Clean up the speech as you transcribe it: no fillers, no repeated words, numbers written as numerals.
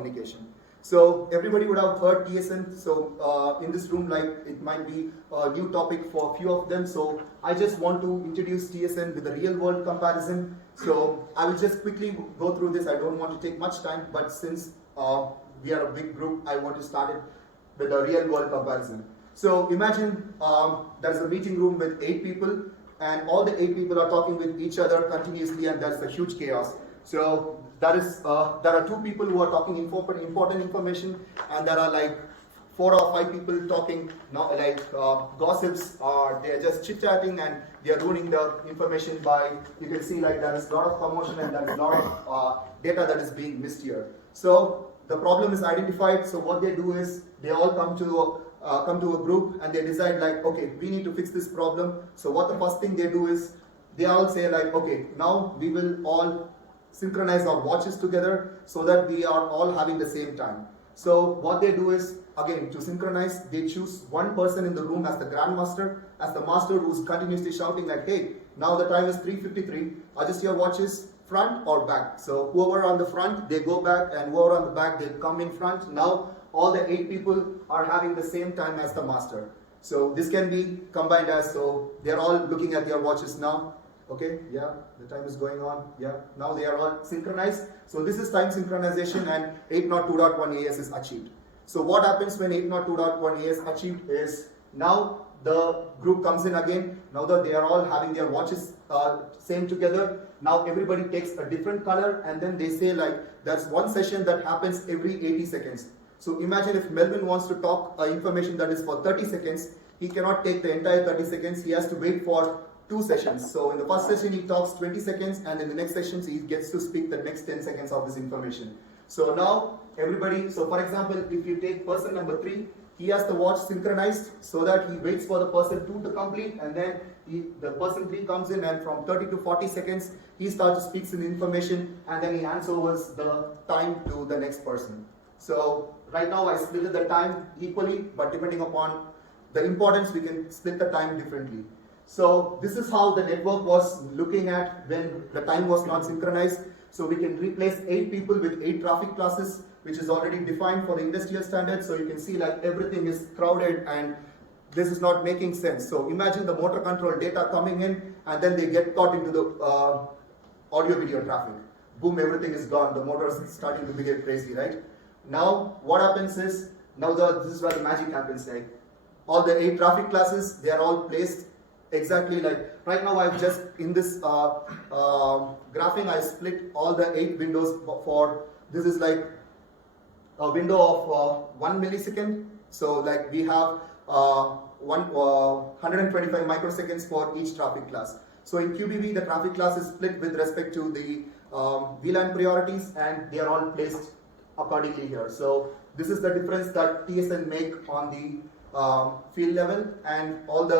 communication. So everybody would have heard TSN. So in this room, like, it might be a new topic for a few of them. So I just want to introduce TSN with a real world comparison. So I will just quickly go through this. I don't want to take much time, but since we are a big group, I want to start it with a real world comparison. So imagine there's a meeting room with 8 people, and all the 8 people are talking with each other continuously, and there's a huge chaos. So there are 2 people who are talking important information, and there are like 4 or 5 people talking gossips, or they're just chit-chatting and they're ruining the information by, you can see like there is a lot of commotion and there is a lot of data that is being missed here. So the problem is identified. So what they do is they all come to a group and they decide like, okay, we need to fix this problem. So what the first thing they do is they all say like, okay, now we will all synchronize our watches together so that we are all having the same time. So what they do is, again, to synchronize, they choose one person in the room as the grandmaster, as the master who's continuously shouting like, hey, now the time is 3:53, adjust your watches front or back. So whoever on the front, they go back, and whoever on the back, they come in front. Now all the 8 people are having the same time as the master. So this can be combined as, so they're all looking at their watches now. Okay, yeah, the time is going on. Yeah, now they are all synchronized. So this is time synchronization, and 802.1AS is achieved. So what happens when 802.1AS is achieved is, now the group comes in again. Now that they are all having their watches same together, now everybody takes a different color, and then they say like, there's one session that happens every 80 seconds. So imagine if Melvin wants to talk information that is for 30 seconds, he cannot take the entire 30 seconds. He has to wait for 2 sessions. So in the first session he talks 20 seconds, and in the next session he gets to speak the next 10 seconds of his information. So now everybody, so for example, if you take person number 3, he has the watch synchronized so that he waits for the person 2 to complete, and then the person 3 comes in, and from 30 to 40 seconds he starts to speak some information, and then he hands over the time to the next person. So right now I split the time equally, but depending upon the importance we can split the time differently. So this is how the network was looking at when the time was not synchronized. So we can replace 8 people with 8 traffic classes, which is already defined for the industrial standards. So you can see like everything is crowded, and this is not making sense. So imagine the motor control data coming in, and then they get caught into the audio video traffic. Boom, everything is gone. The motor is starting to behave crazy, right? Now what happens is, now this is where the magic happens. Like all the 8 traffic classes, they are all placed exactly like, right now I've just, in this graphing, I split all the 8 windows for, this is like a window of 1 millisecond. So like we have 125 microseconds for each traffic class. So in QBV, the traffic class is split with respect to the VLAN priorities, and they are all placed accordingly here. So this is the difference that TSN make on the field level, and all the